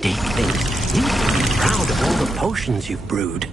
Deep thinks you should be proud of all the potions you've brewed.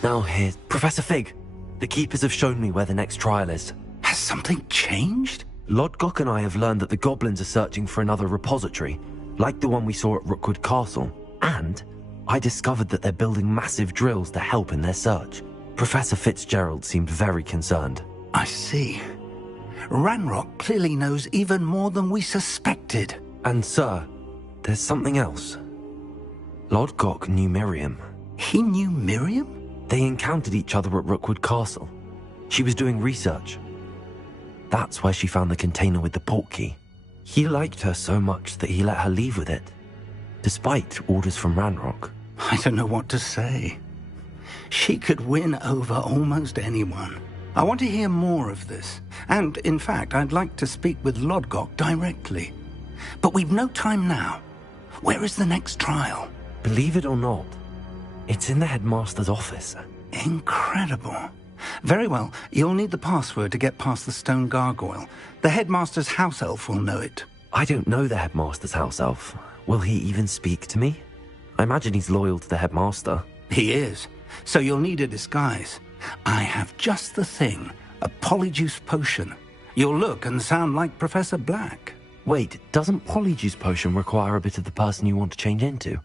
Now here, Professor Fig. The Keepers have shown me where the next trial is. Has something changed? Lodgok and I have learned that the goblins are searching for another repository, like the one we saw at Rookwood Castle. And I discovered that they're building massive drills to help in their search. Professor Fitzgerald seemed very concerned. I see. Ranrock clearly knows even more than we suspected. And sir, there's something else. Lodgok knew Miriam. He knew Miriam? They encountered each other at Rookwood Castle. She was doing research. That's where she found the container with the portkey. He liked her so much that he let her leave with it, despite orders from Ranrock. I don't know what to say. She could win over almost anyone. I want to hear more of this. And, in fact, I'd like to speak with Lodgok directly. But we've no time now. Where is the next trial? Believe it or not, it's in the headmaster's office. Incredible. Very well, you'll need the password to get past the stone gargoyle. The headmaster's house elf will know it. I don't know the headmaster's house elf. Will he even speak to me? I imagine he's loyal to the headmaster. He is. So you'll need a disguise. I have just the thing. A polyjuice potion. You'll look and sound like Professor Black. Wait, doesn't polyjuice potion require a bit of the person you want to change into?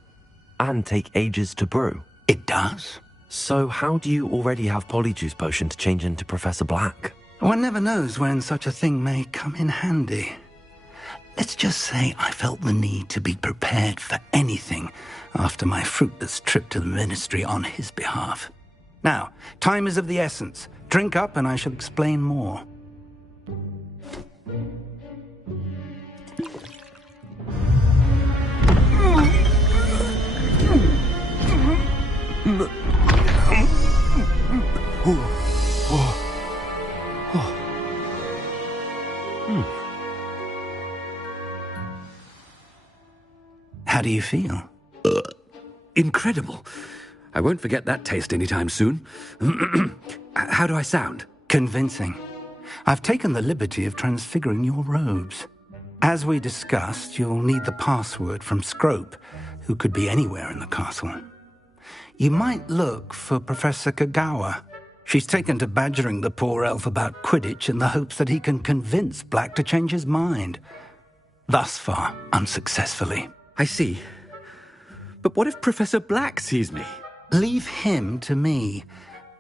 And take ages to brew? It does. So how do you already have polyjuice potion to change into Professor Black? One never knows when such a thing may come in handy. Let's just say I felt the need to be prepared for anything after my fruitless trip to the ministry on his behalf. Now, time is of the essence. Drink up and I shall explain more. How do you feel? Incredible. I won't forget that taste anytime soon. How do I sound? Convincing. I've taken the liberty of transfiguring your robes. As we discussed, you'll need the password from Scrope, who could be anywhere in the castle. You might look for Professor Kagawa. She's taken to badgering the poor elf about Quidditch in the hopes that he can convince Black to change his mind. Thus far, unsuccessfully. I see. But what if Professor Black sees me? Leave him to me.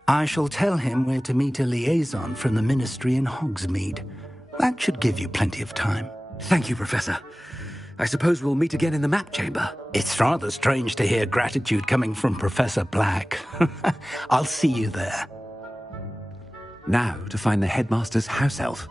I shall tell him where to meet a liaison from the ministry in Hogsmeade. That should give you plenty of time. Thank you, Professor. I suppose we'll meet again in the map chamber. It's rather strange to hear gratitude coming from Professor Black. I'll see you there. Now to find the headmaster's house elf.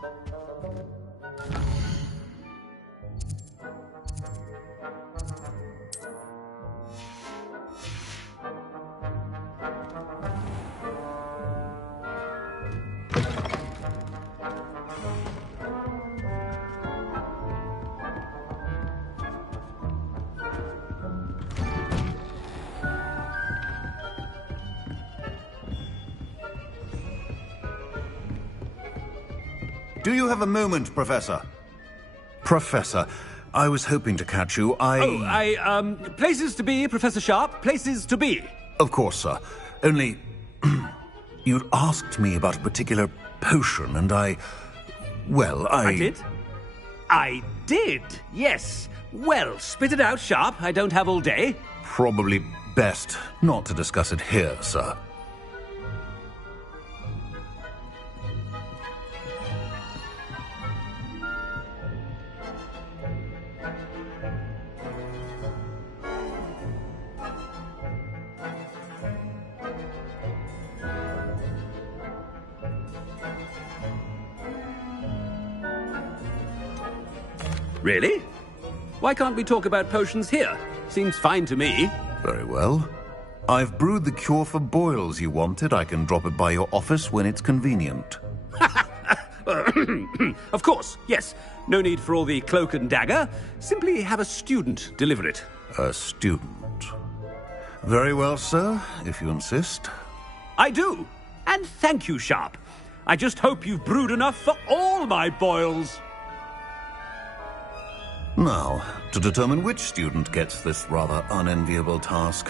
do you have a moment, Professor? Professor, I was hoping to catch you. Places to be, Professor Sharp, places to be. Of course, sir. Only, you'd asked me about a particular potion, and I did? I did, yes. Well, spit it out, Sharp. I don't have all day. Probably best not to discuss it here, sir. Really? Why can't we talk about potions here? Seems fine to me. Very well. I've brewed the cure for boils you wanted. I can drop it by your office when it's convenient. Of course, yes. No need for all the cloak and dagger. Simply have a student deliver it. A student. Very well, sir, if you insist. I do. And thank you, Sharp. I just hope you've brewed enough for all my boils. Now, to determine which student gets this rather unenviable task.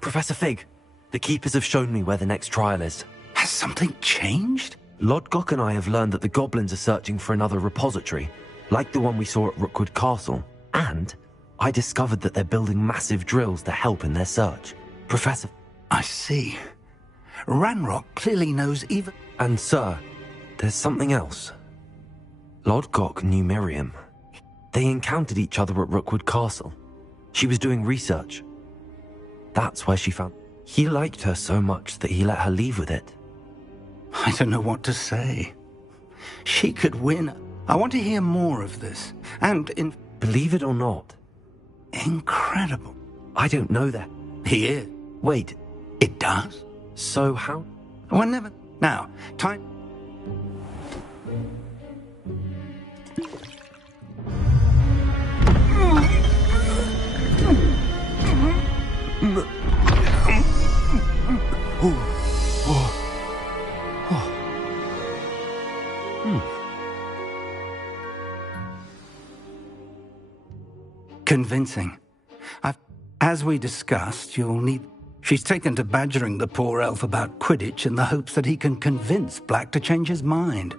Professor Fig, the Keepers have shown me where the next trial is. Has something changed? Lodgok and I have learned that the goblins are searching for another repository, like the one we saw at Rookwood Castle. And I discovered that they're building massive drills to help in their search. Professor... I see. Ranrock clearly knows even... And sir, there's something else. Lodgok knew Miriam. They encountered each other at Rookwood Castle. She was doing research. That's where she found... He liked her so much that he let her leave with it. I don't know what to say. She could win. I want to hear more of this. And Believe it or not. Incredible. I don't know that. He is. Wait. It does? So how... Well, never... Now, time... Convincing. As we discussed, you'll need... She's taken to badgering the poor elf about Quidditch in the hopes that he can convince Black to change his mind.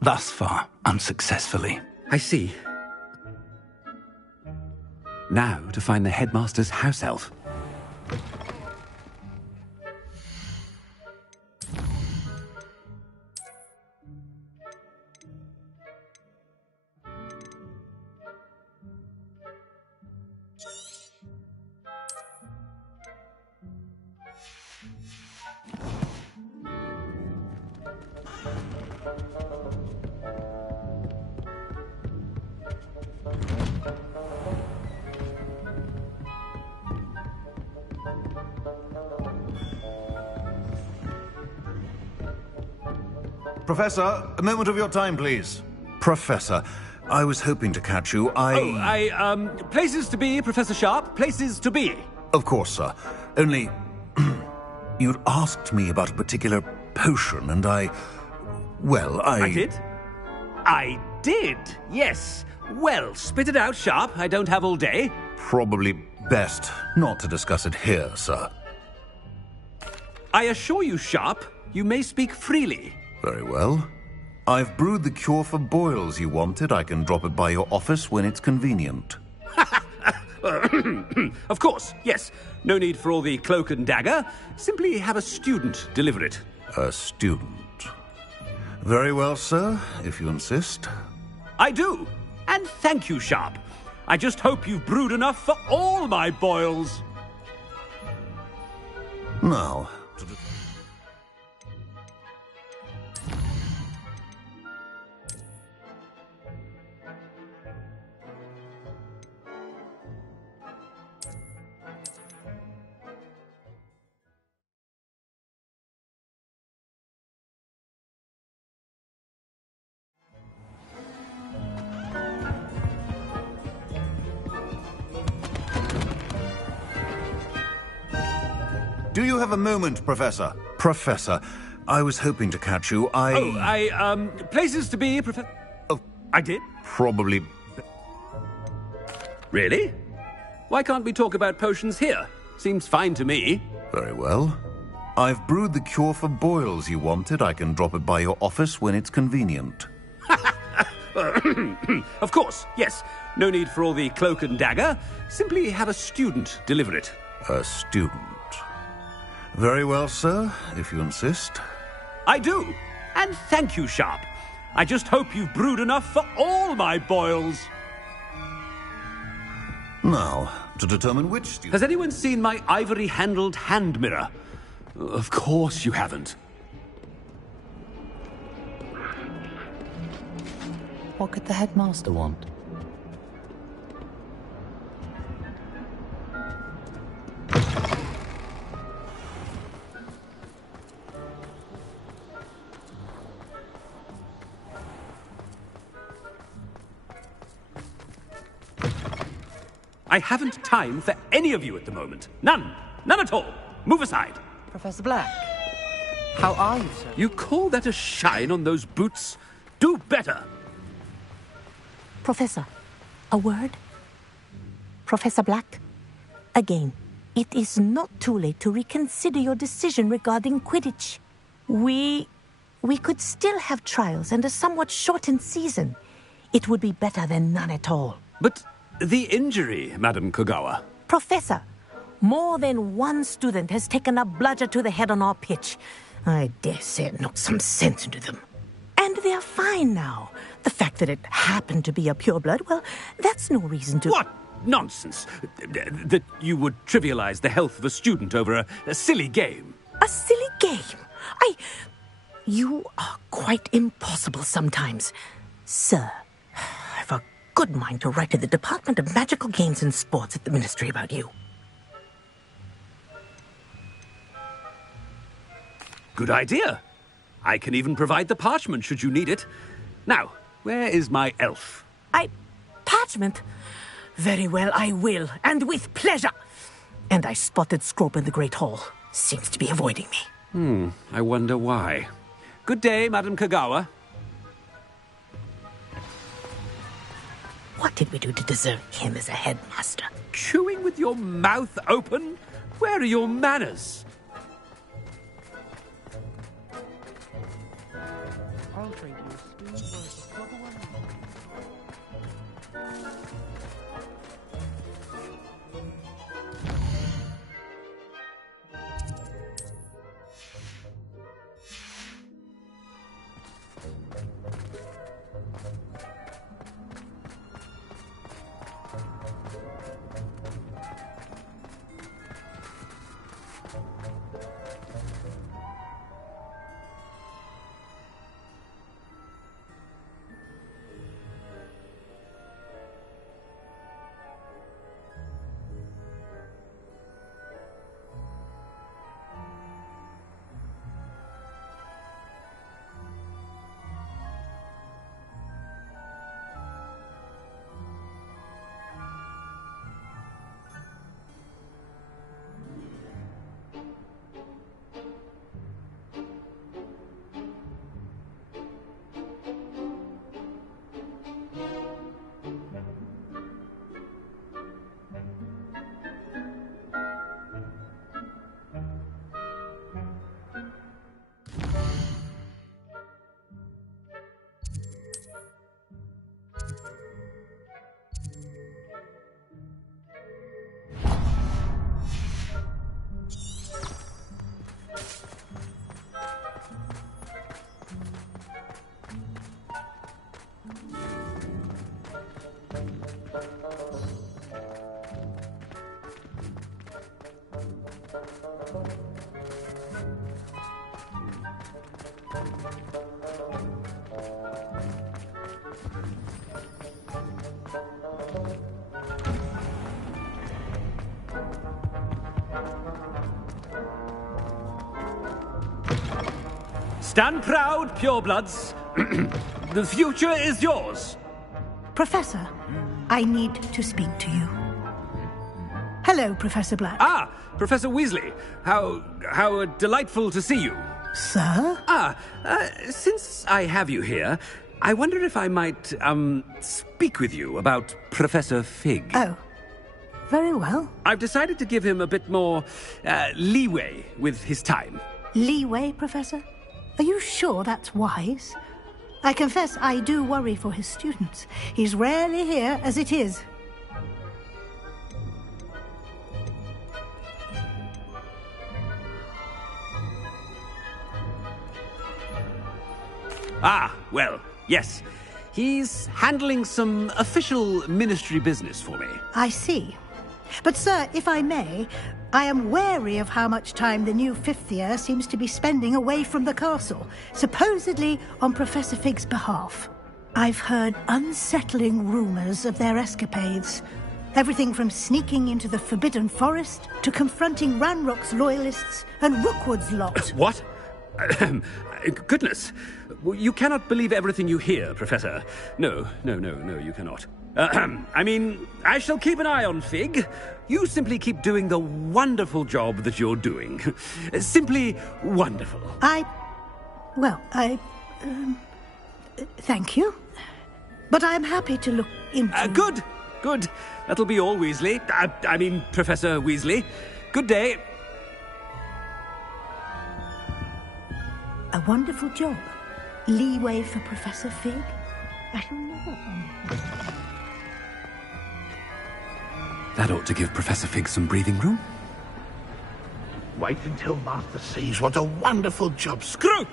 Thus far, unsuccessfully. I see. Now to find the headmaster's house elf. Professor, a moment of your time, please. Professor, I was hoping to catch you. Places to be, Professor Sharp, places to be. Of course, sir. Only, you'd asked me about a particular potion, and I did? I did, yes. Well, spit it out, Sharp. I don't have all day. Probably best not to discuss it here, sir. I assure you, Sharp, you may speak freely. Very well. I've brewed the cure for boils you wanted. I can drop it by your office when it's convenient. Of course, yes. No need for all the cloak and dagger. Simply have a student deliver it. A student. Very well, sir, if you insist. I do. And thank you, Sharp. I just hope you've brewed enough for all my boils. Now, do you have a moment, Professor? Professor, I was hoping to catch you. Places to be, Professor. Oh, I did? probably... Really? Why can't we talk about potions here? Seems fine to me. Very well. I've brewed the cure for boils you wanted. I can drop it by your office when it's convenient. Of course, yes. No need for all the cloak and dagger. Simply have a student deliver it. A student. Very well, sir, if you insist. I do. And thank you, Sharp. I just hope you've brewed enough for all my boils. Now, to determine which student... Has anyone seen my ivory-handled hand mirror? Of course you haven't. What could the headmaster want? I haven't time for any of you at the moment. None. None at all. Move aside. Professor Black, how are you, sir? You call that a shine on those boots? Do better. Professor, a word? Professor Black, again, it is not too late to reconsider your decision regarding Quidditch. We could still have trials and a somewhat shortened season. It would be better than none at all. But the injury, Madam Kogawa. Professor, more than one student has taken a bludger to the head on our pitch. I dare say it knocked some sense into them. And they're fine now. The fact that it happened to be a pureblood, well, that's no reason to... What nonsense! That you would trivialize the health of a student over a silly game. A silly game? You are quite impossible sometimes. Sir, I've a good mind to write to the Department of Magical Games and Sports at the Ministry about you. Good idea. I can even provide the parchment should you need it. Now, where is my elf? Parchment? Very well, I will, and with pleasure. And I spotted Scrope in the Great Hall. Seems to be avoiding me. I wonder why. Good day, Madam Kogawa. What did we do to deserve him as a headmaster? Chewing with your mouth open? Where are your manners? I'll trade you a spoon for a silver one. Stand proud, purebloods. The future is yours. Professor, I need to speak to you. Hello, Professor Black. Ah, Professor Weasley. How delightful to see you. Sir? Since I have you here, I wonder if I might, speak with you about Professor Fig. Oh, very well. I've decided to give him a bit more, leeway with his time. Leeway, Professor? Are you sure that's wise? I confess I do worry for his students. He's rarely here as it is. Ah, well, yes. He's handling some official ministry business for me. I see. But, sir, if I may, I am wary of how much time the new fifth year seems to be spending away from the castle, supposedly on Professor Fig's behalf. I've heard unsettling rumors of their escapades. Everything from sneaking into the Forbidden Forest to confronting Ranrock's loyalists and Rookwood's lot. What? Goodness. You cannot believe everything you hear, Professor. No, you cannot. I mean, I shall keep an eye on Fig. You simply keep doing the wonderful job that you're doing. Simply wonderful. Thank you. But I'm happy to look into... Good. That'll be all, Weasley. I mean, Professor Weasley. Good day. A wonderful job. Leeway for Professor Fig? I don't know. That ought to give Professor Fig some breathing room. Wait until Master sees what a wonderful job... Scroop!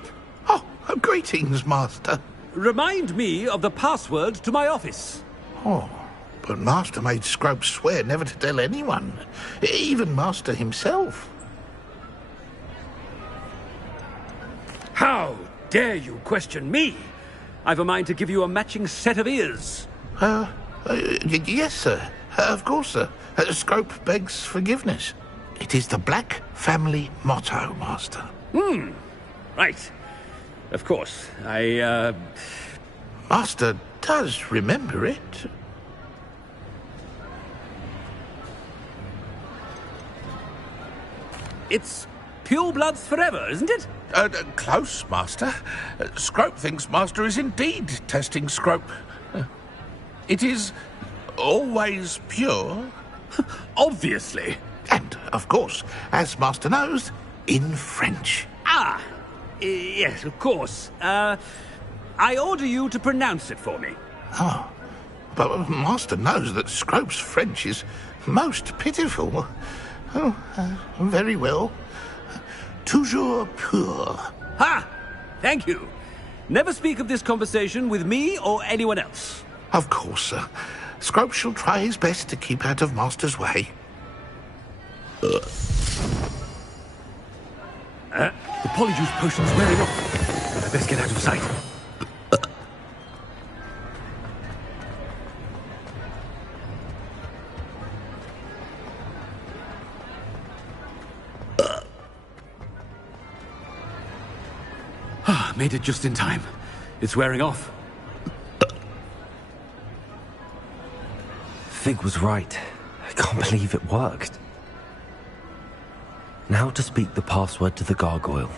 Oh, greetings, Master. Remind me of the password to my office. Oh, but Master made Scrope swear never to tell anyone, even Master himself. How dare you question me? I've a mind to give you a matching set of ears. Yes, sir. Of course, sir. Scrope begs forgiveness. It is the Black family motto, Master. Right. Of course. Master does remember it. It's purebloods forever, isn't it? Close, Master. Scrope thinks Master is indeed testing Scrope. It is always pure. Obviously. And, of course, as Master knows, in French. Yes, of course. I order you to pronounce it for me. Oh, but Master knows that Scrope's French is most pitiful. Oh, very well. Toujours pur. Ha! Thank you. Never speak of this conversation with me or anyone else. Of course, sir. Scrope shall try his best to keep out of Master's way. The polyjuice potion's wearing off. I'd best get out of sight. Made it just in time. It's wearing off. Fig was right. I can't believe it worked. Now to speak the password to the gargoyle.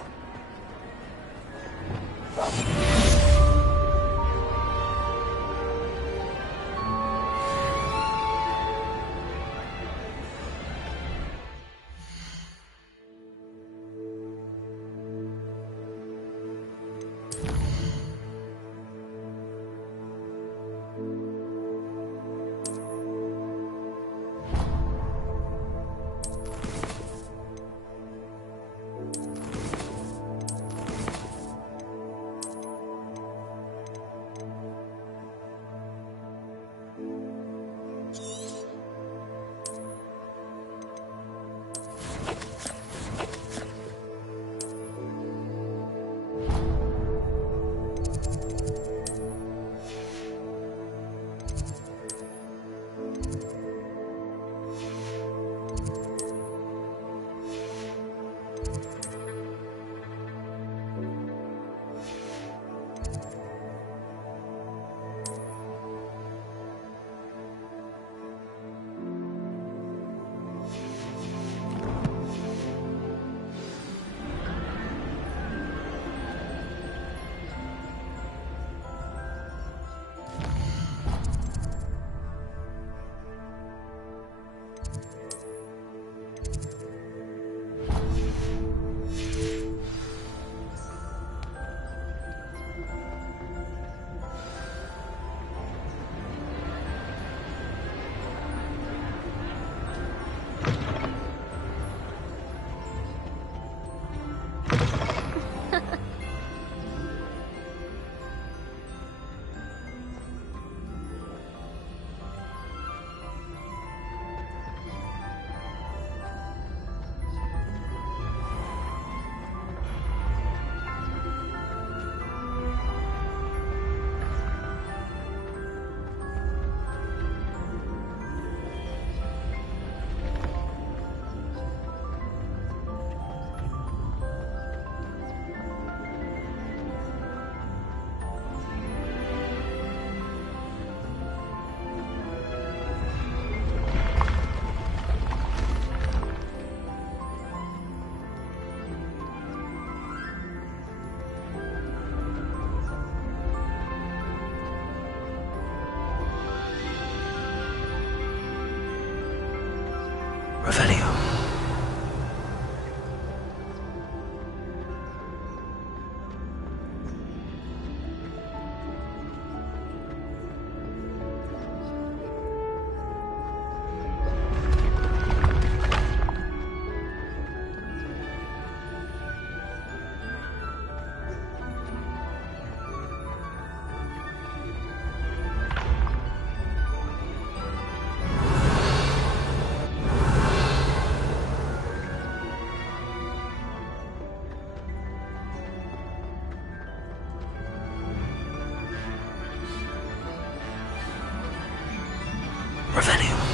Revelio.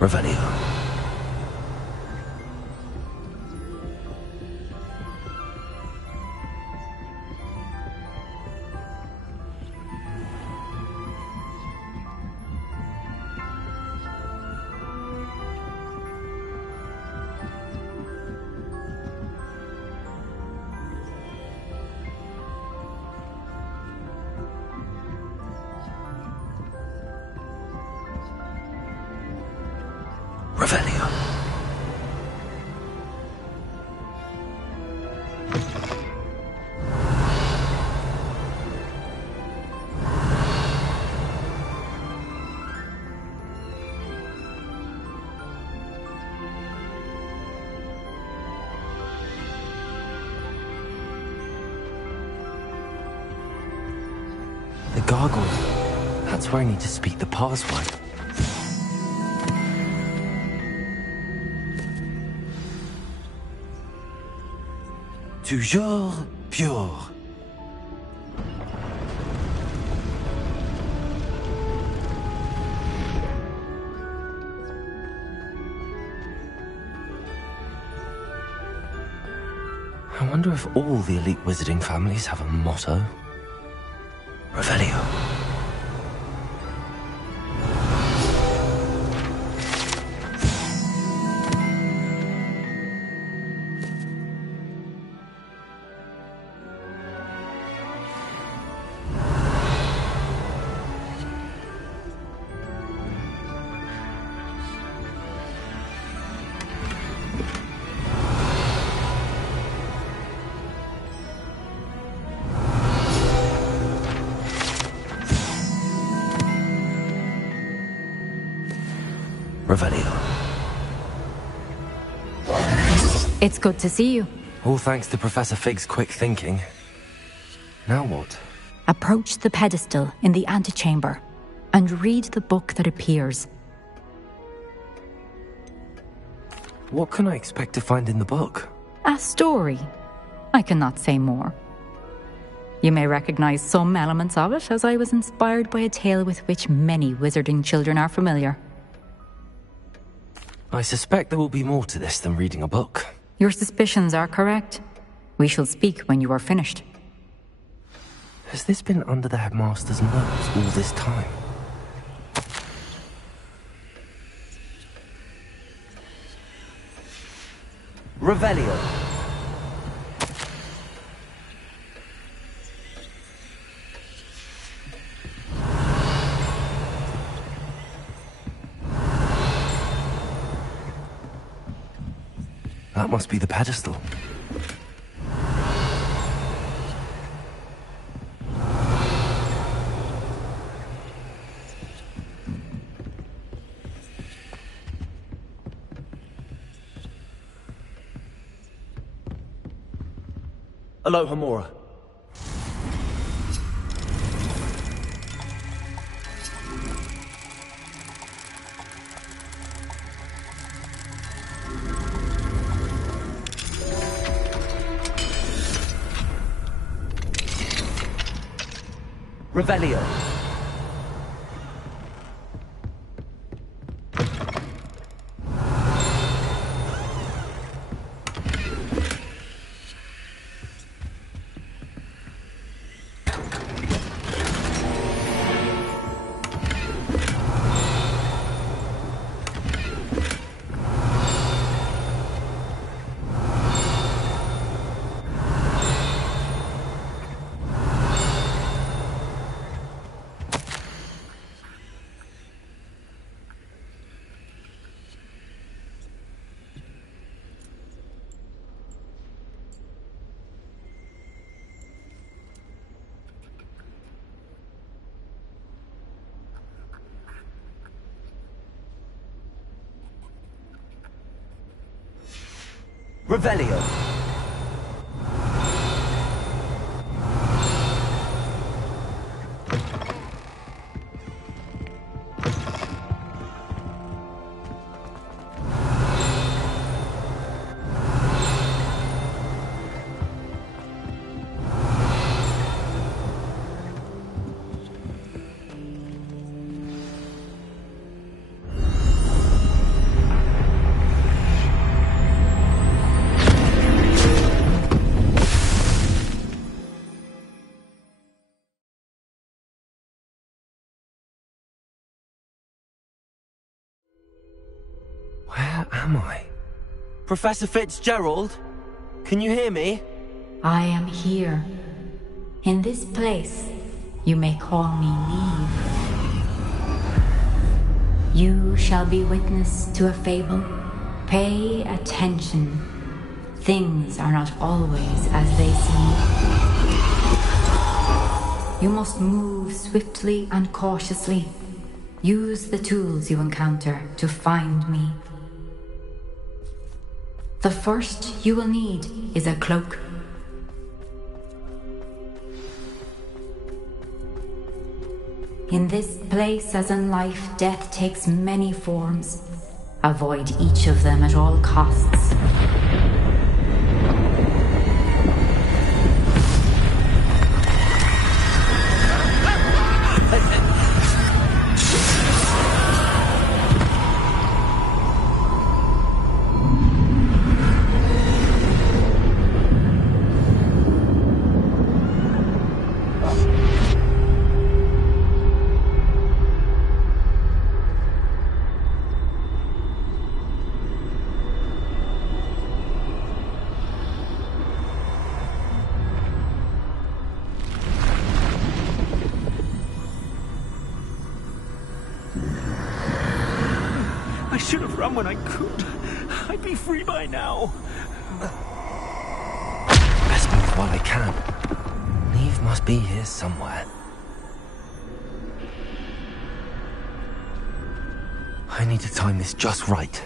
Revelio. Revelio. The gargoyle. That's where I need to speak the password. Toujours pure. I wonder if all the elite wizarding families have a motto. Revelio. Revelio. It's good to see you. All thanks to Professor Fig's quick thinking. Now what? Approach the pedestal in the antechamber and read the book that appears. What can I expect to find in the book? A story. I cannot say more. You may recognize some elements of it, as I was inspired by a tale with which many wizarding children are familiar. I suspect there will be more to this than reading a book. Your suspicions are correct. We shall speak when you are finished. Has this been under the headmaster's nose all this time? Revelio. That must be the pedestal. Aloha Mora. Revelio. Revelio. Where am I? Professor Fitzgerald? Can you hear me? I am here. In this place, you may call me Neve. You shall be witness to a fable. Pay attention. Things are not always as they seem. You must move swiftly and cautiously. Use the tools you encounter to find me. The first you will need is a cloak. In this place, as in life, death takes many forms. Avoid each of them at all costs. I should have run when I could. I'd be free by now. Best move while I can. Neve must be here somewhere. I need to time this just right.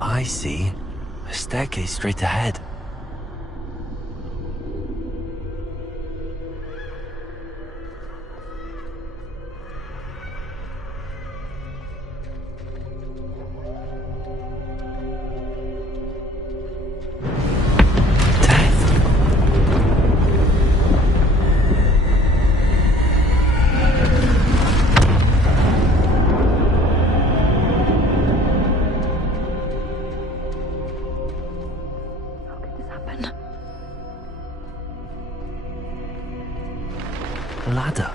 I see. A staircase straight ahead. Ladder.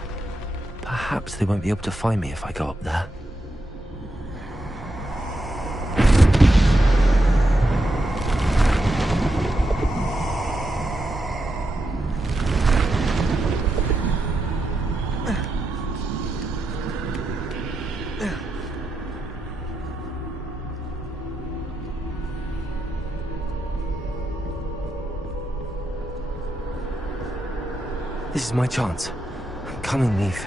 Perhaps they won't be able to find me if I go up there. This is my chance. I'm coming, Neve.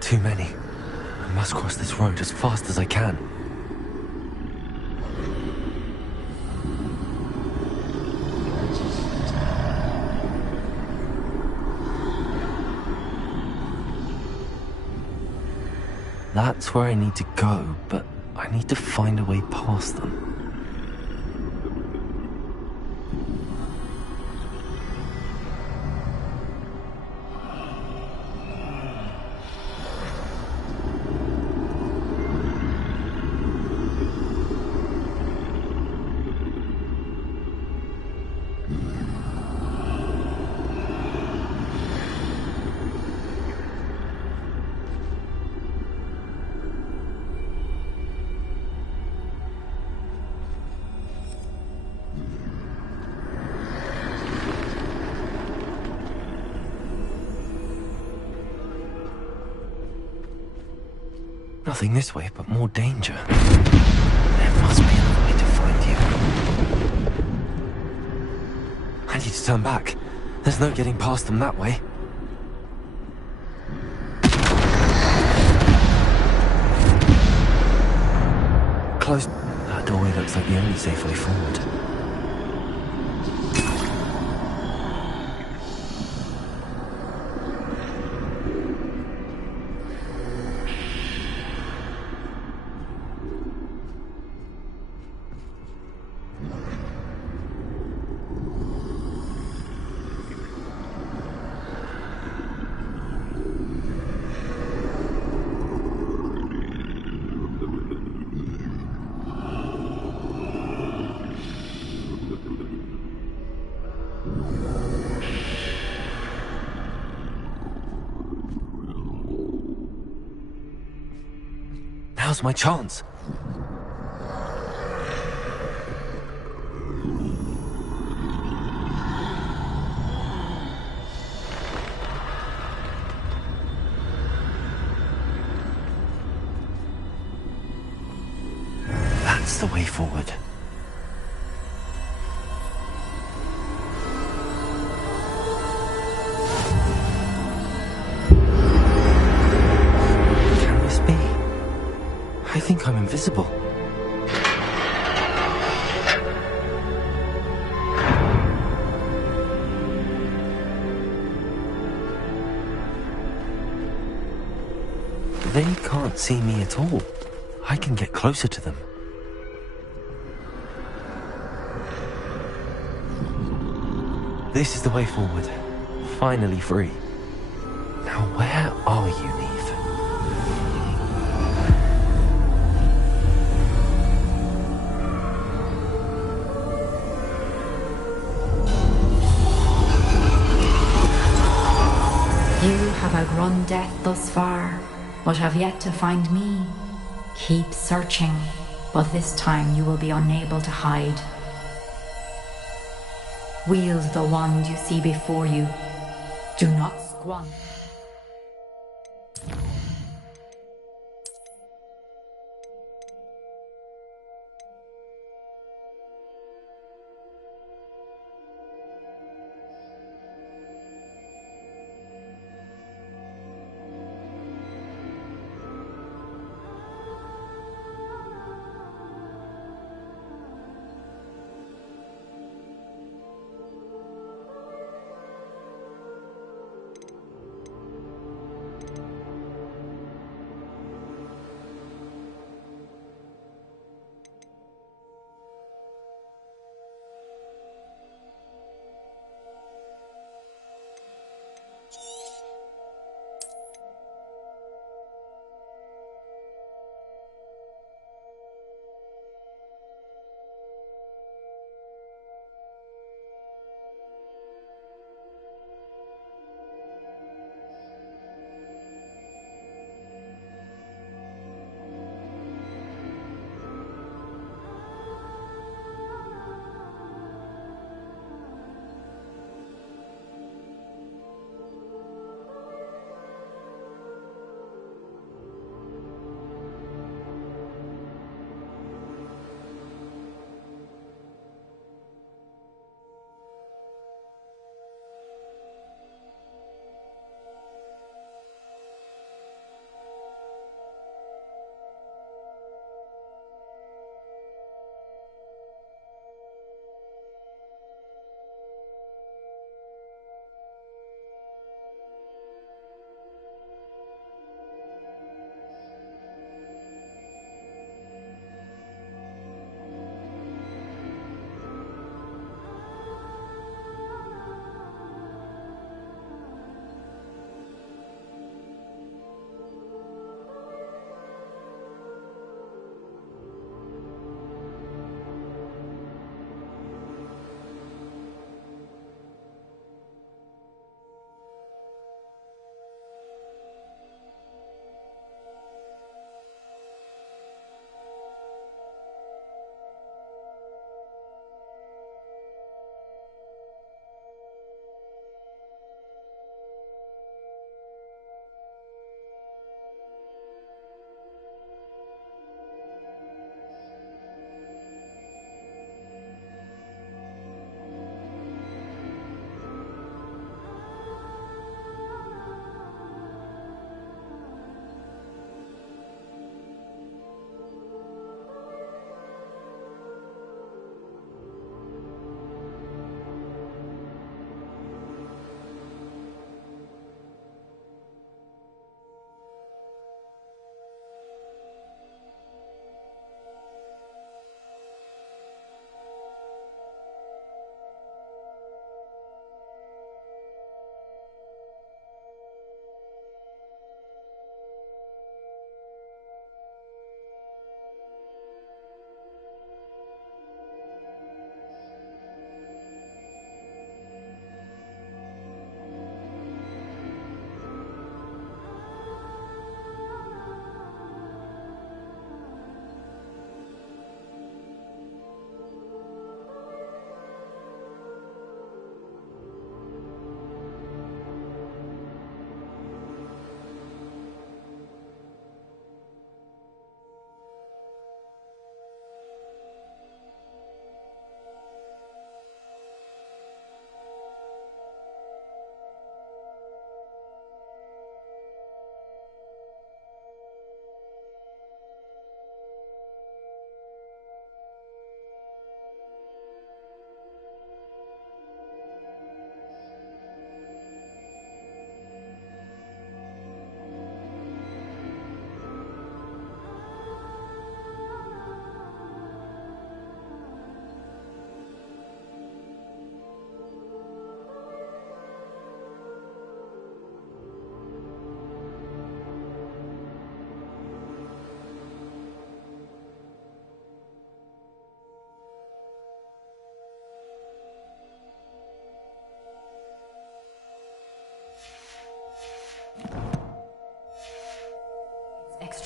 Too many. I must cross this road as fast as I can. That's where I need to go, but I need to find a way past them. nothing this way but more danger. There must be another way to find you. I need to turn back. There's no getting past them that way. Close. That doorway looks like the only safe way forward. Now's my chance. That's the way forward. Can this be? I think I'm invisible. They can't see me at all. I can get closer to them. This is the way forward. Finally free. Now where are you, Neve? You have outrun death thus far, but have yet to find me. Keep searching, but this time you will be unable to hide. Wield the wand you see before you. Do not squander.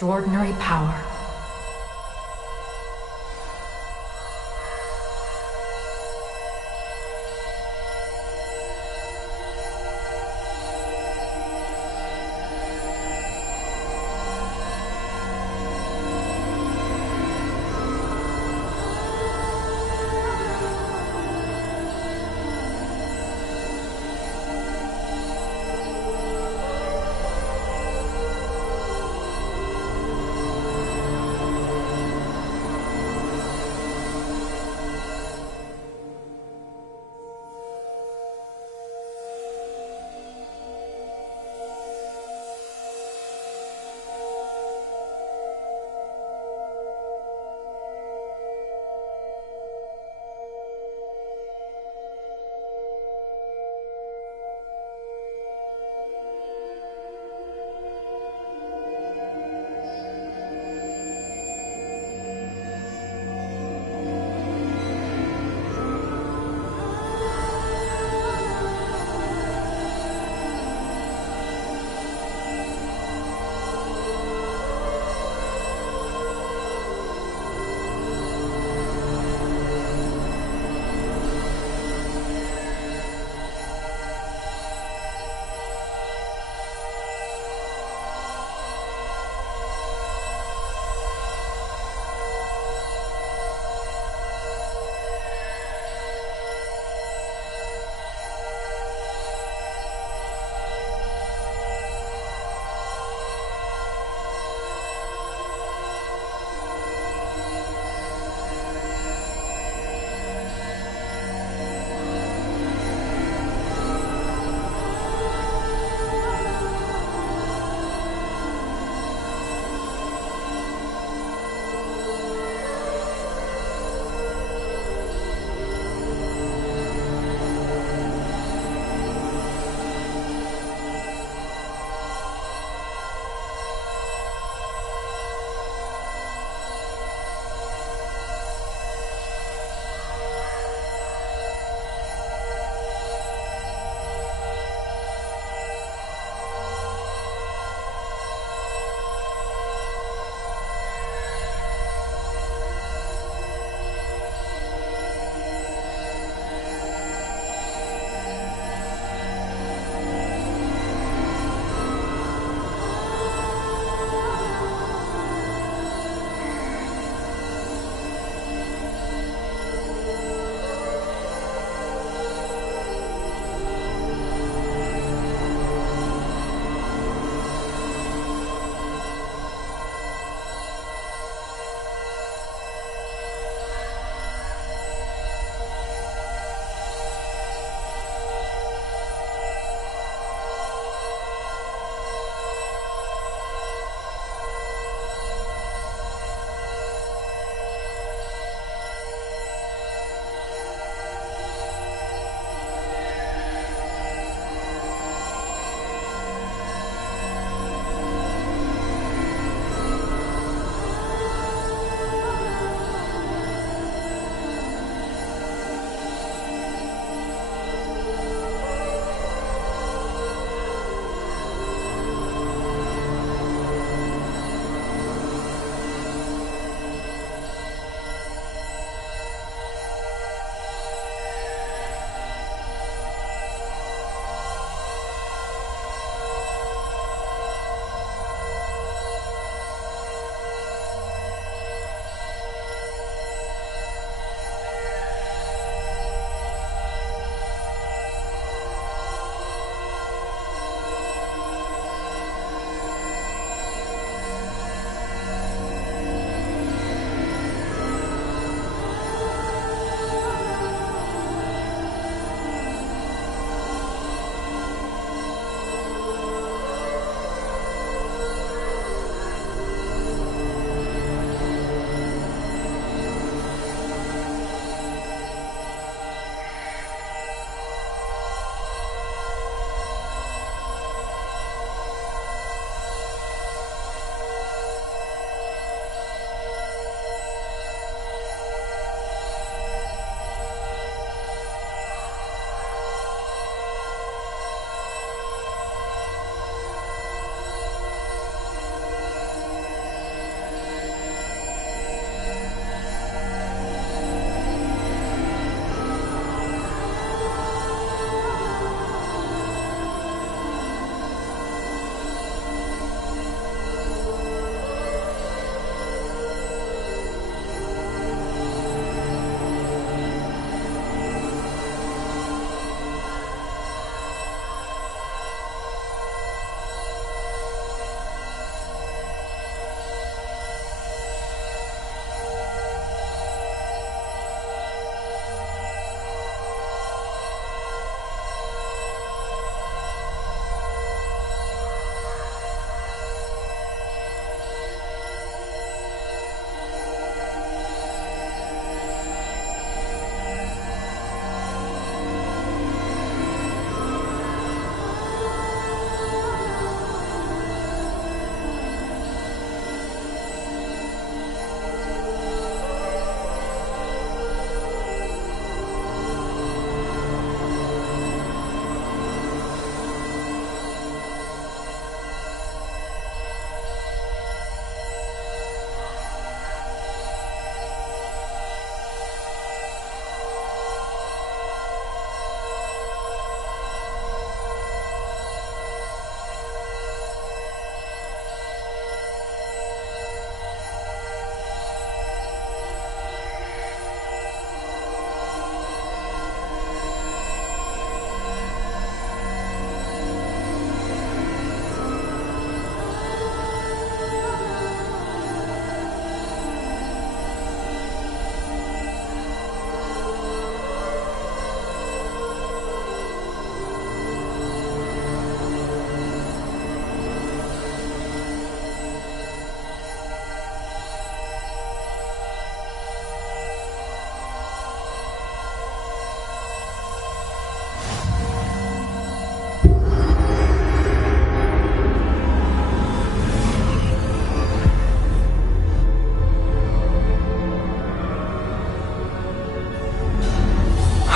extraordinary power.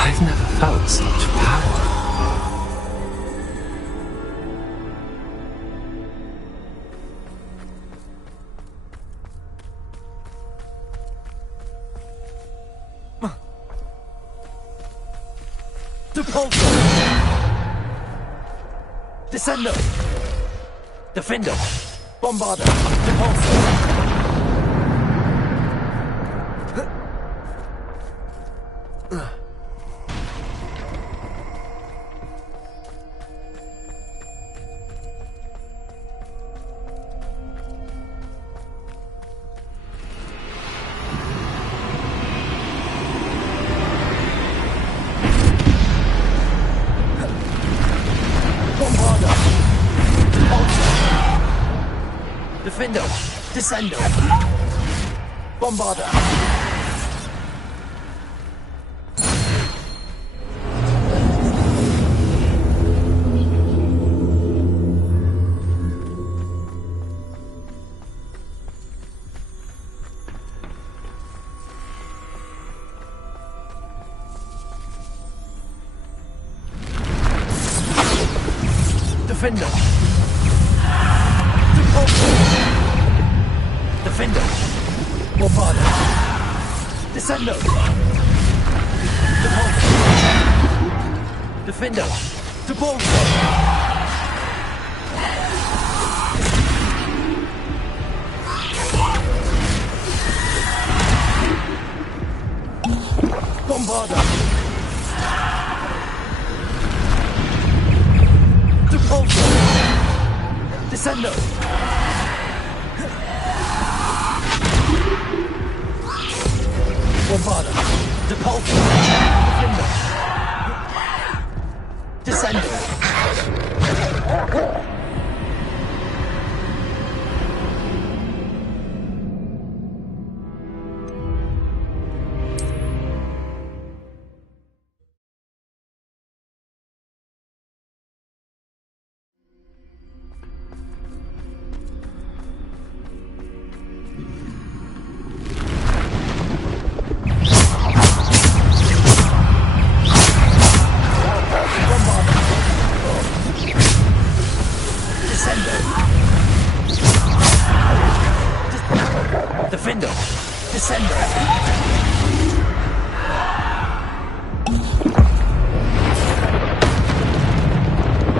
I've never felt such power. Depulso! Descendo! Defendo! Bombarda! Depulso! Defendo! Descendo! Bombarda! Defendo! Defendo! Bombarda! Descendo! Defendo! Depulso! Bombarda! Depulso! Descendo! Bombarda! Depulso! Defendo! Descendo! Defendo! Descendo!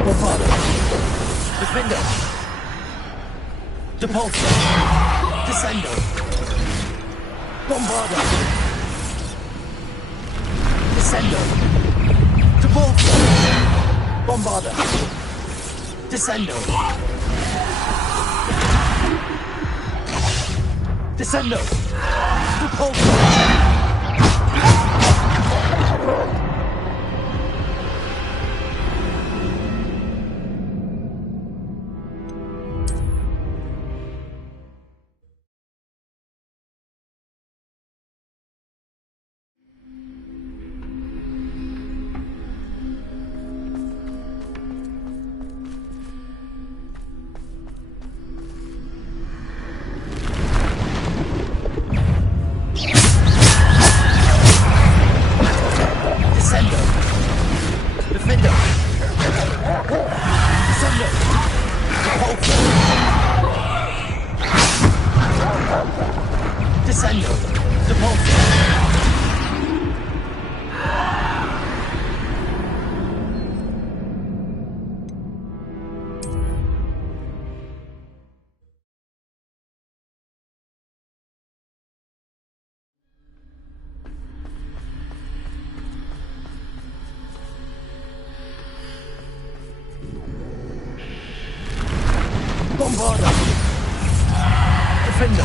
Bombarda! Defendo! Depulso! Descendo! Bombarda! Descendo! Depulso! Bombarda! Descendo! Descendo! Depulso! Bombarda! Defendo!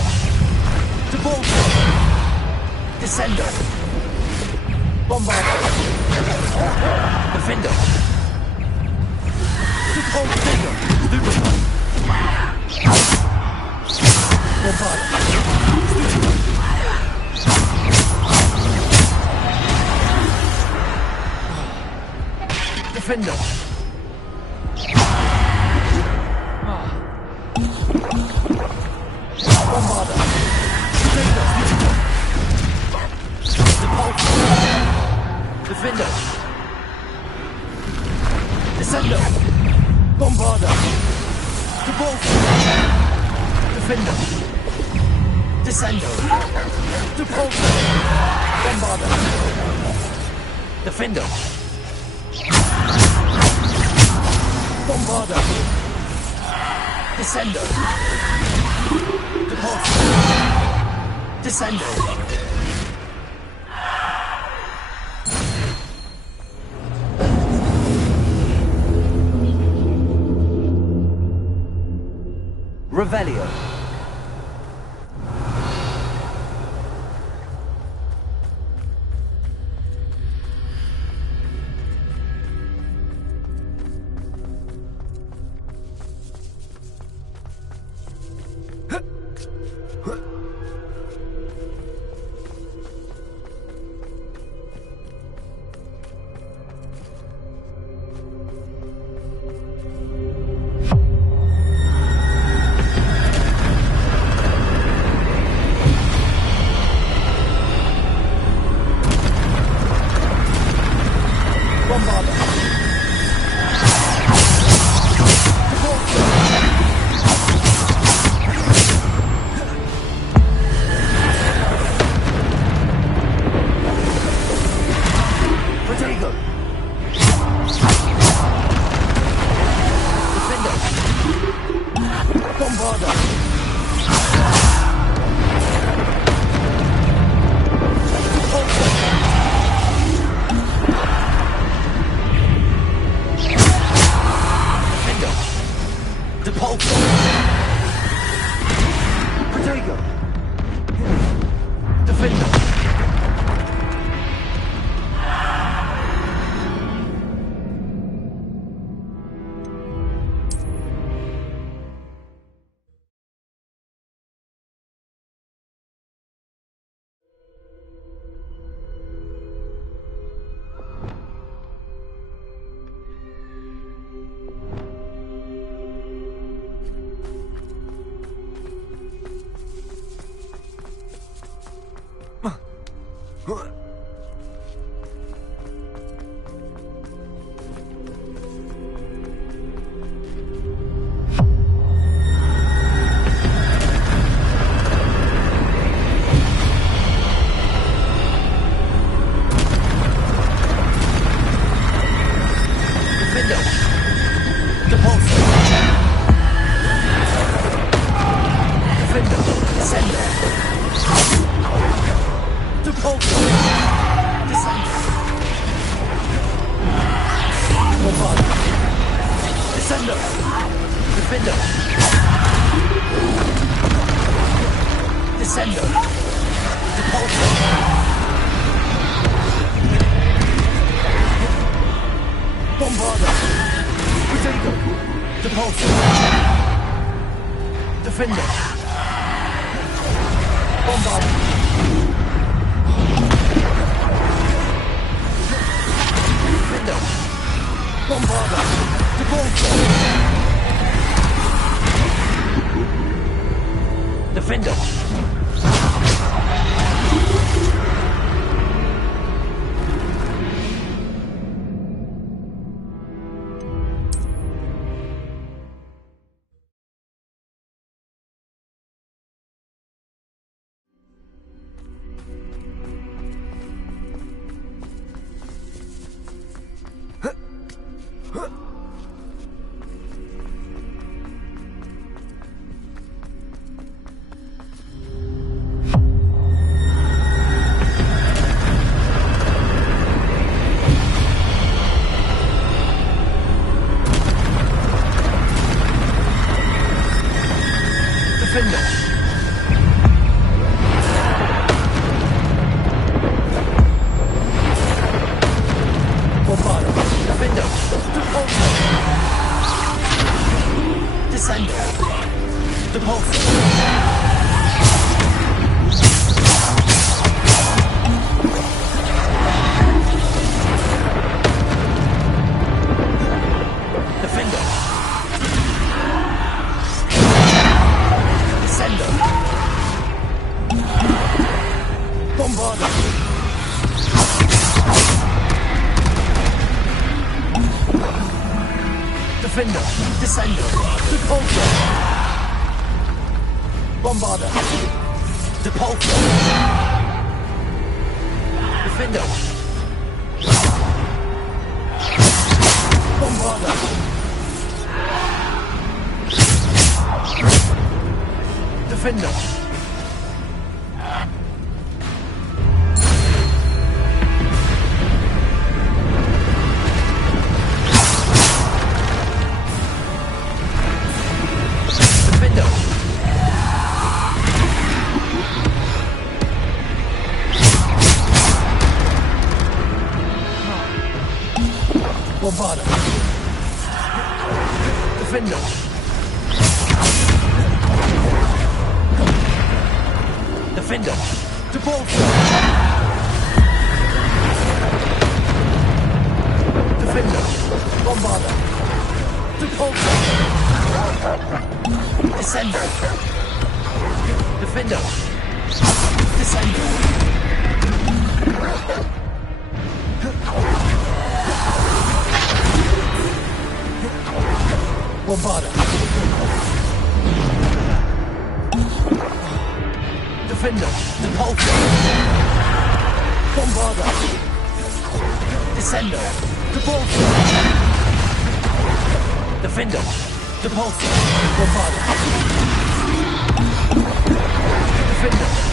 Depulso! Descendo! Bombarda! Defendo! Depulso! Bombarda! Defendo! Defendo! Descendo! Bombarda! Debolto! Defendo! Descendo! Debolto! Bombarda! Defendo! Bombarda! Descendo! Debolto! Descendo! Revelio. Defender. Descender. Repulsor. Bombarder. Depulsor. Defender. Bombarder. Defender. Bombarder. Defender. Defender. Depulsor. Defender. Bombarder. Depulsor. Descender. Defender. Descender. Bombarder. Defender. Depulsor. Bombarder. Descender. Depulsor. Defender. Depulsor. Bombarder. Defender.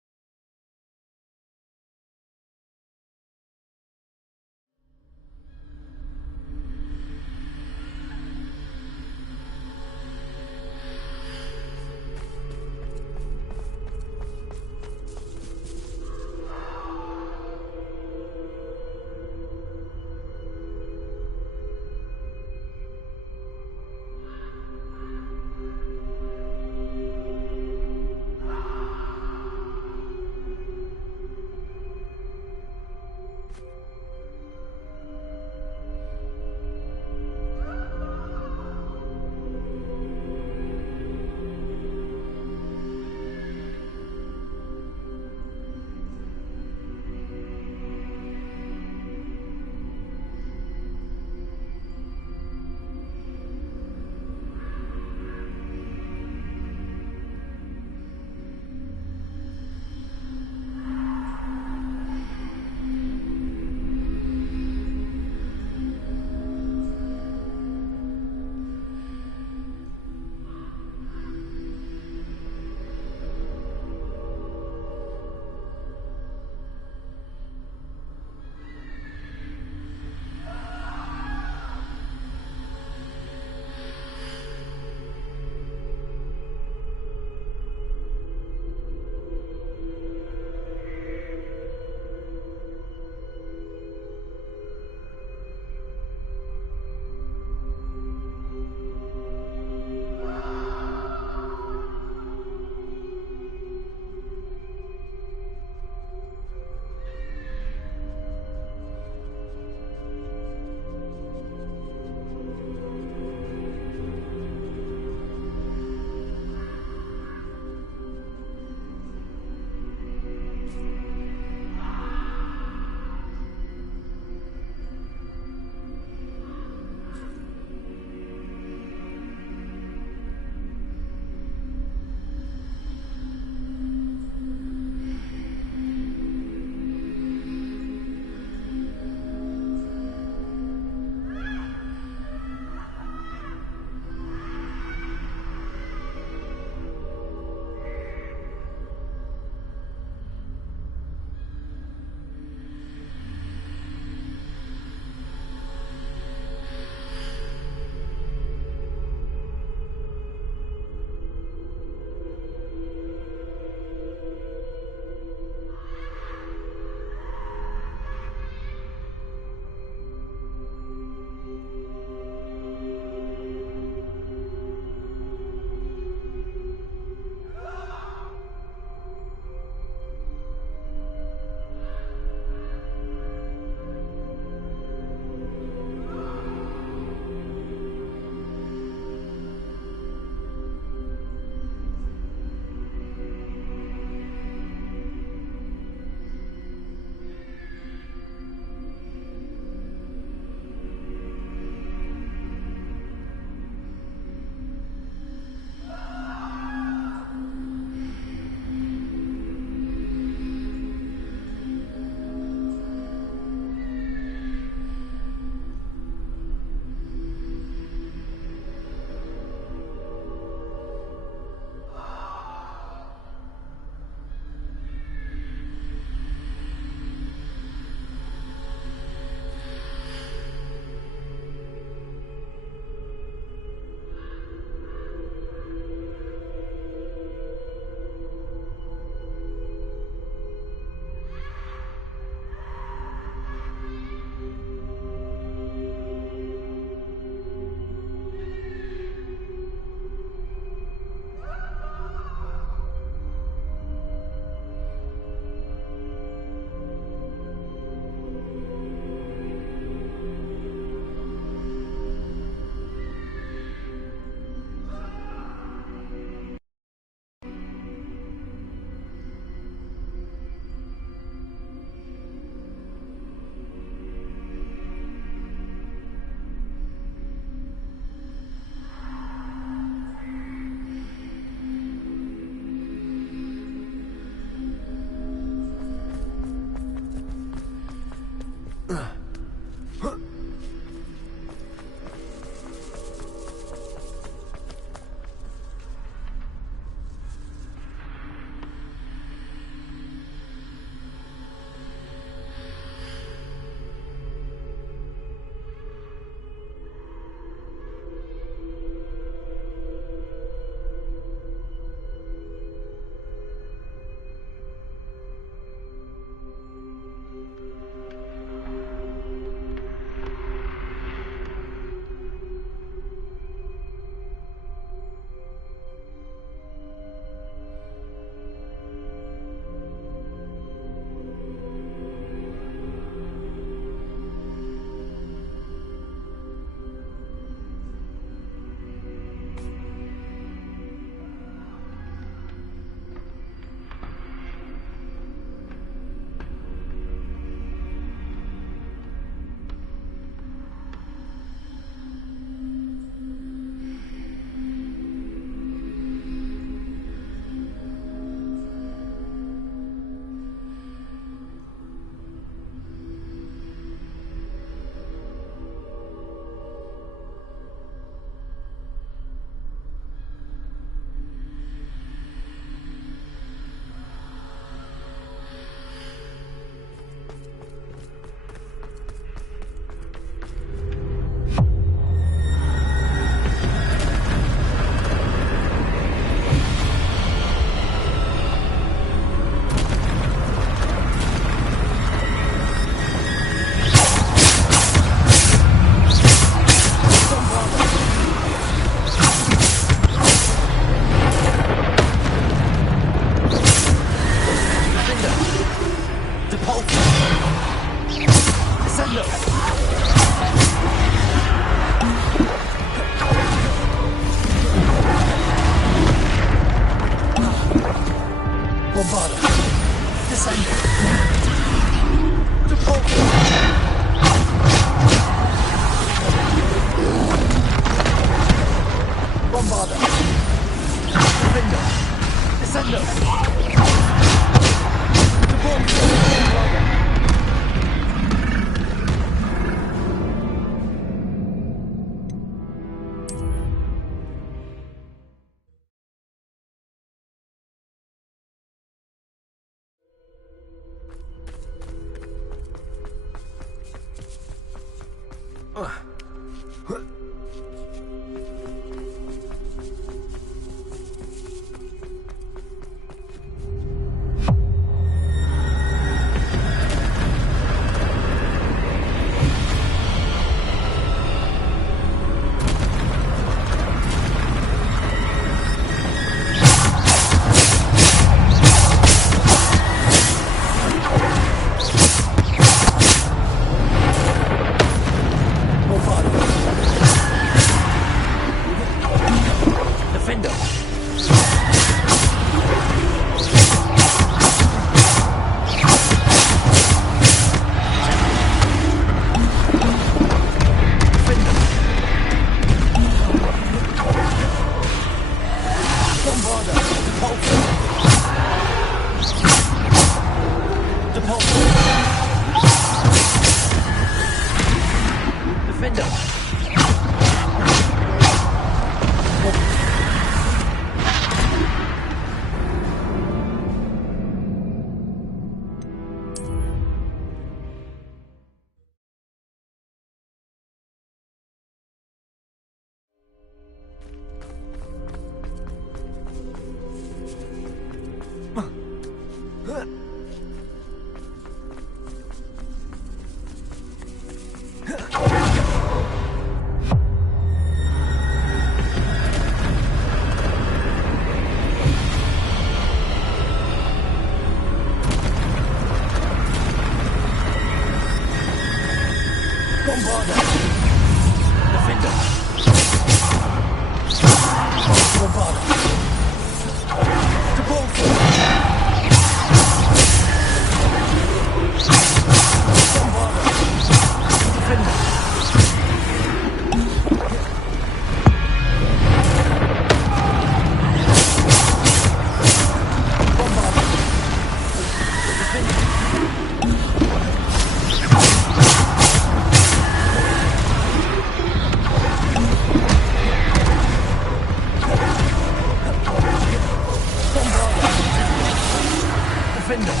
Defender.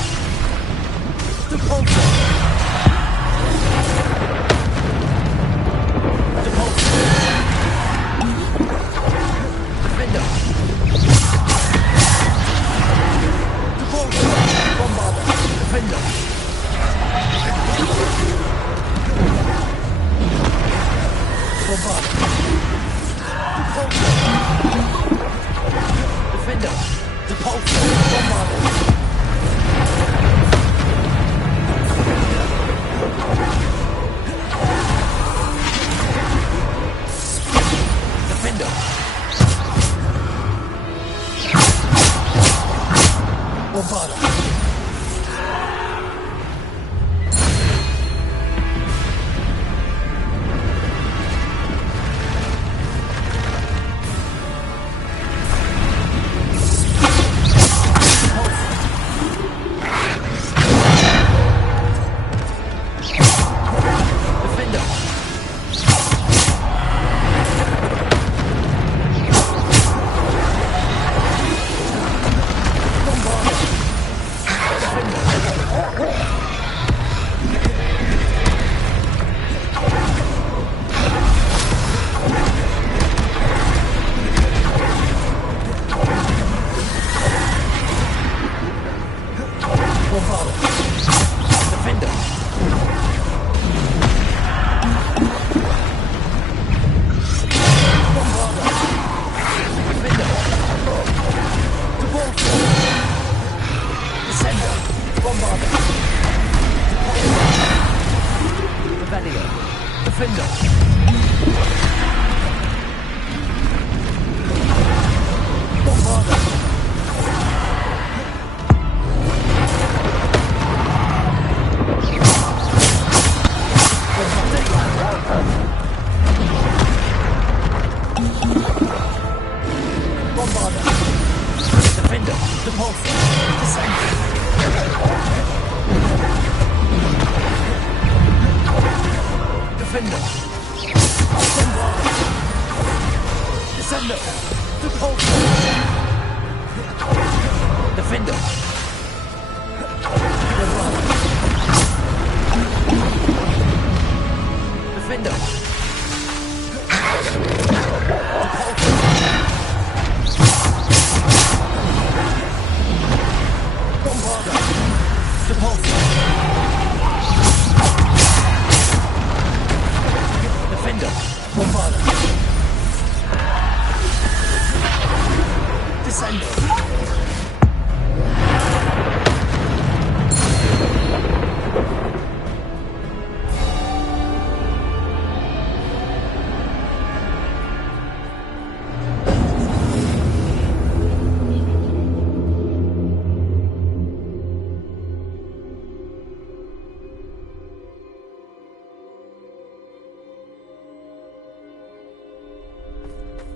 Depulso. Depulso. Defender. Depulso. Bombarder. Defender. Bombarder. Depulso. Defender. Depulso. Bombarder. Defender. Bombarder.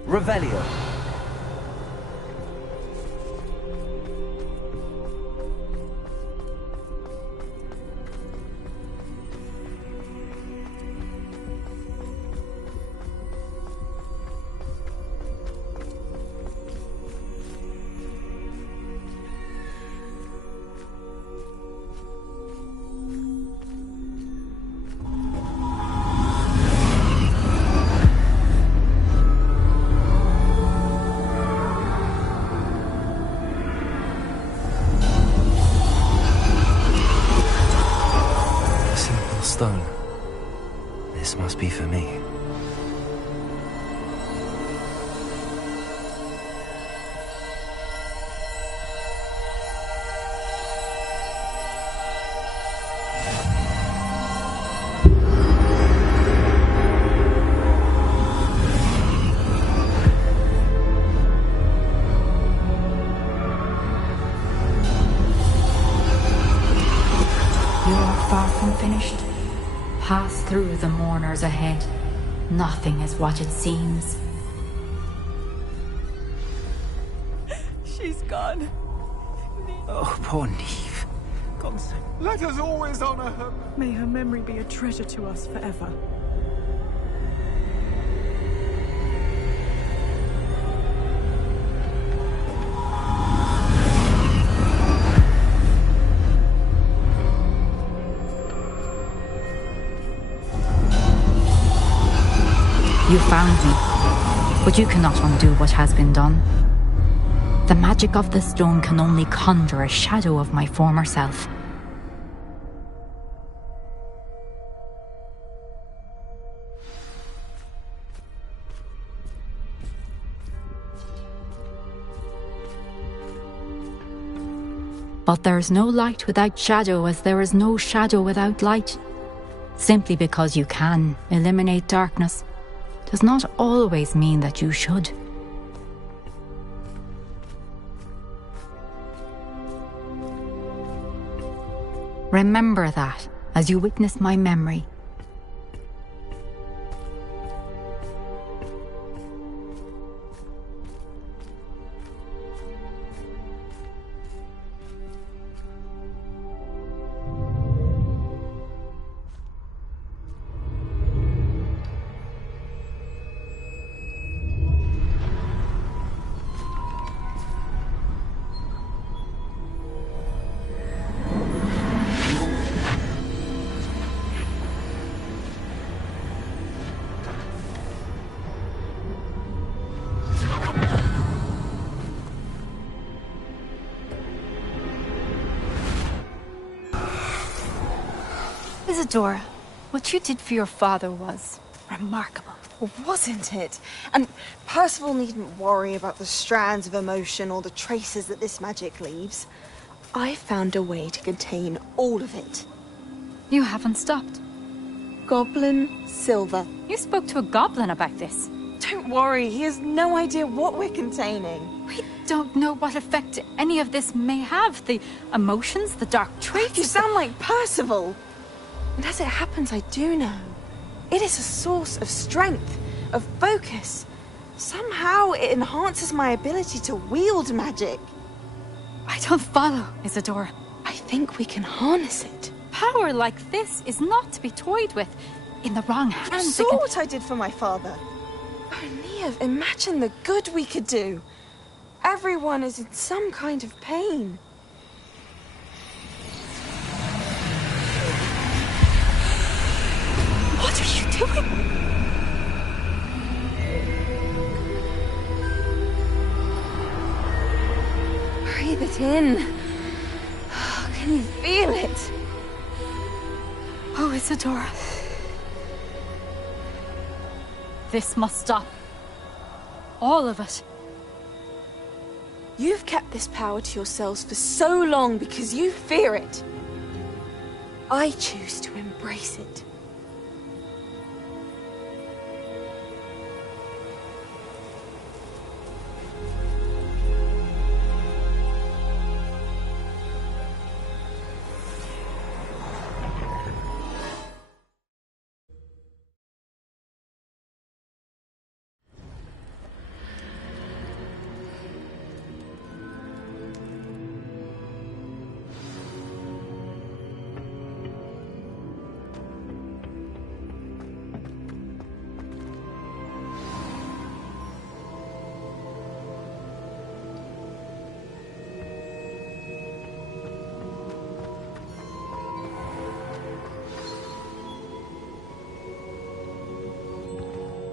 Revelio. Stone. This must be for me. You're far from finished. Pass through the mourners ahead. Nothing is what it seems. She's gone. Oh, poor Neve. Let us always honor her. May her memory be a treasure to us forever. found me, but you cannot undo what has been done. The magic of the stone can only conjure a shadow of my former self. But there is no light without shadow, as there is no shadow without light. Simply because you can eliminate darkness does not always mean that you should. Remember that as you witness my memory. Isadora, what you did for your father was remarkable. Wasn't it? And Percival needn't worry about the strands of emotion or the traces that this magic leaves. I found a way to contain all of it. You haven't stopped. Goblin silver. You spoke to a goblin about this. Don't worry, he has no idea what we're containing. We don't know what effect any of this may have. The emotions, the dark traits. You sound like Percival. And as it happens, I do know. It is a source of strength, of focus. Somehow it enhances my ability to wield magic. I don't follow, Isadora. I think we can harness it. Power like this is not to be toyed with. In the wrong hands, You saw what I did for my father. Oh, Neve, imagine the good we could do. Everyone is in some kind of pain. What are you doing? Breathe it in. Can you feel it? Oh, Isadora. This must stop. All of it. You've kept this power to yourselves for so long because you fear it. I choose to embrace it.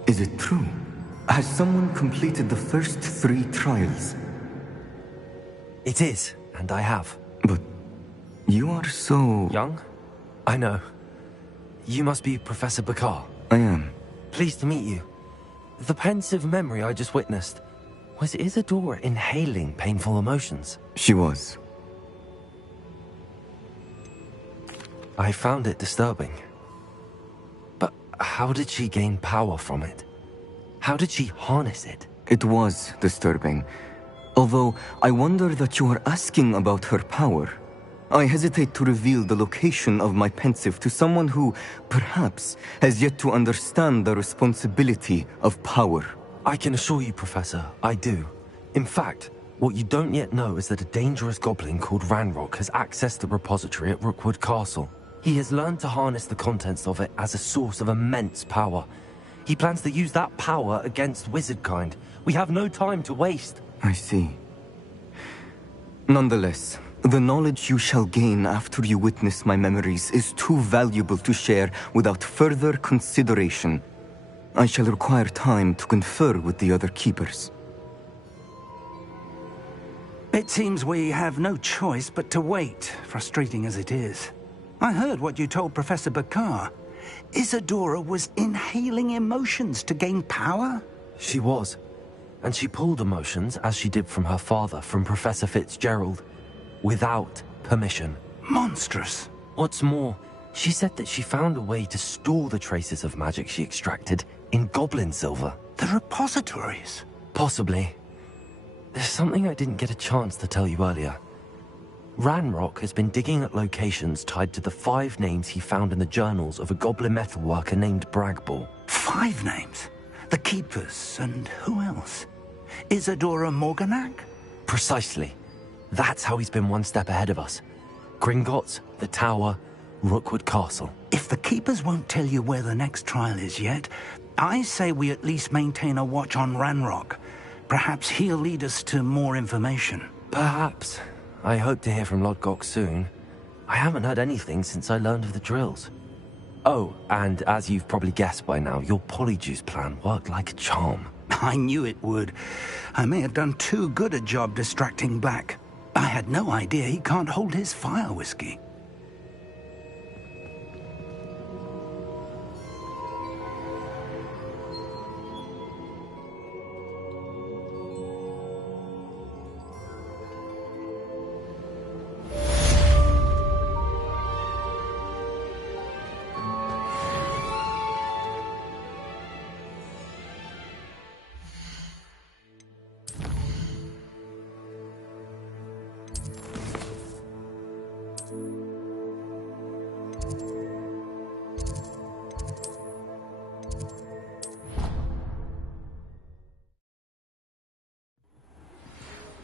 Is it true? Has someone completed the first 3 trials? It is, and I have. But you are so... Young? I know. You must be Professor Bakar. I am. Pleased to meet you. The pensive memory I just witnessed, was Isadora inhaling painful emotions? She was. I found it disturbing. But how did she gain power from it? How did she harness it? It was disturbing. Although, I wonder that you are asking about her power. I hesitate to reveal the location of my pensive to someone who, perhaps, has yet to understand the responsibility of power. I can assure you, Professor, I do. In fact, what you don't yet know is that a dangerous goblin called Ranrock has accessed the repository at Rookwood Castle. He has learned to harness the contents of it as a source of immense power. He plans to use that power against wizardkind. We have no time to waste. I see. Nonetheless, the knowledge you shall gain after you witness my memories is too valuable to share without further consideration. I shall require time to confer with the other keepers. It seems we have no choice but to wait, frustrating as it is. I heard what you told Professor Bakar. Isadora was inhaling emotions to gain power? She was. And she pulled emotions, as she did from her father, from Professor Fitzgerald, without permission. Monstrous. What's more, she said that she found a way to store the traces of magic she extracted in goblin silver. The repositories? Possibly. There's something I didn't get a chance to tell you earlier. Ranrock has been digging at locations tied to the 5 names he found in the journals of a goblin metalworker named Bragball. 5 names? The Keepers, and who else? Isadora Morganac? Precisely. That's how he's been one step ahead of us. Gringotts, the Tower, Rookwood Castle. If the Keepers won't tell you where the next trial is yet, I say we at least maintain a watch on Ranrock. Perhaps he'll lead us to more information. Perhaps. I hope to hear from Lodgok soon. I haven't heard anything since I learned of the drills. Oh, and as you've probably guessed by now, your polyjuice plan worked like a charm. I knew it would. I may have done too good a job distracting Black. I had no idea he can't hold his fire whiskey.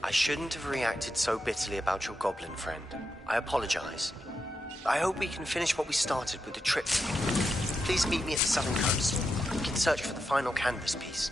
I shouldn't have reacted so bitterly about your goblin friend. I apologize. I hope we can finish what we started with the triptych. Please meet me at the southern coast. We can search for the final canvas piece.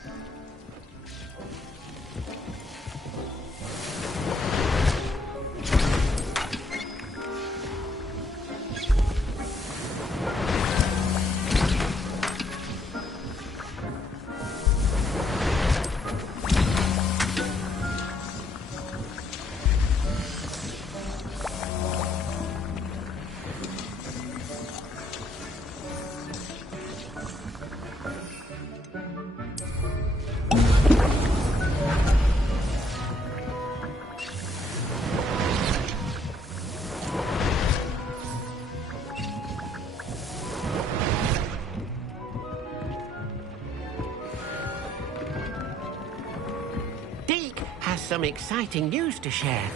Some exciting news to share.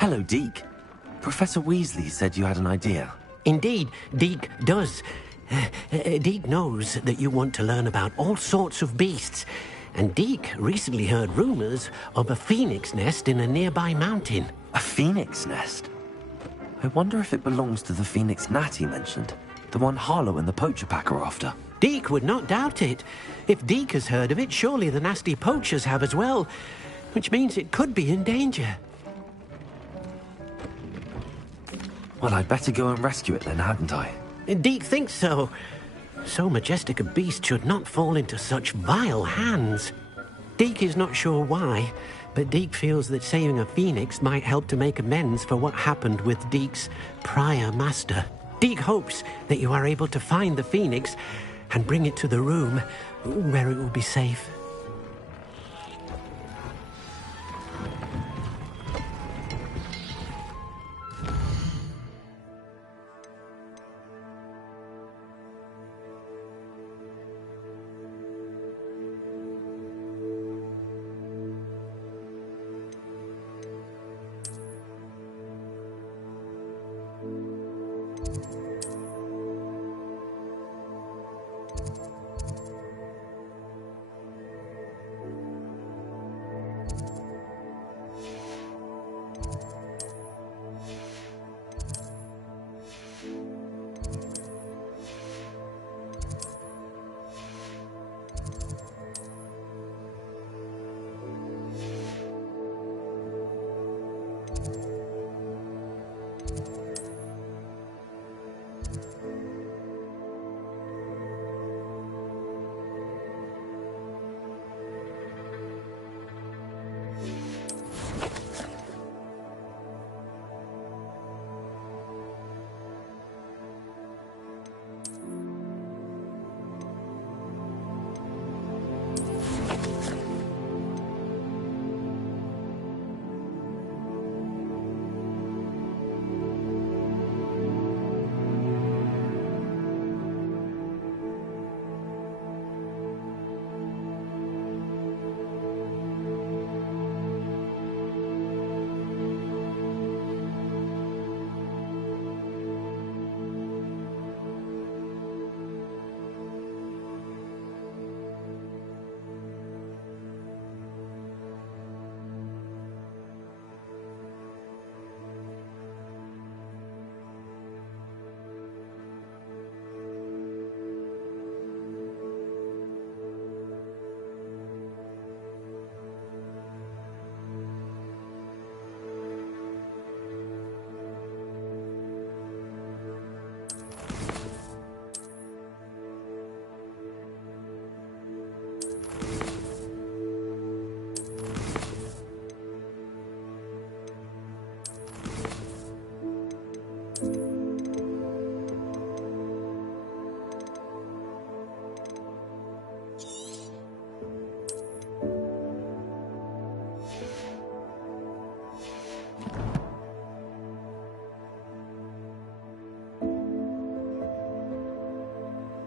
Hello, Deke. Professor Weasley said you had an idea. Indeed, Deke does. Deke knows that you want to learn about all sorts of beasts, and Deke recently heard rumors of a phoenix nest in a nearby mountain. A phoenix nest? I wonder if it belongs to the phoenix gnat he mentioned, the one Harlow and the poacher pack are after. Deke would not doubt it. If Deke has heard of it, surely the nasty poachers have as well, which means it could be in danger. Well, I'd better go and rescue it then, hadn't I? Deke thinks so. So majestic a beast should not fall into such vile hands. Deke is not sure why, but Deke feels that saving a phoenix might help to make amends for what happened with Deke's prior master. Deke hopes that you are able to find the phoenix and bring it to the room where it will be safe.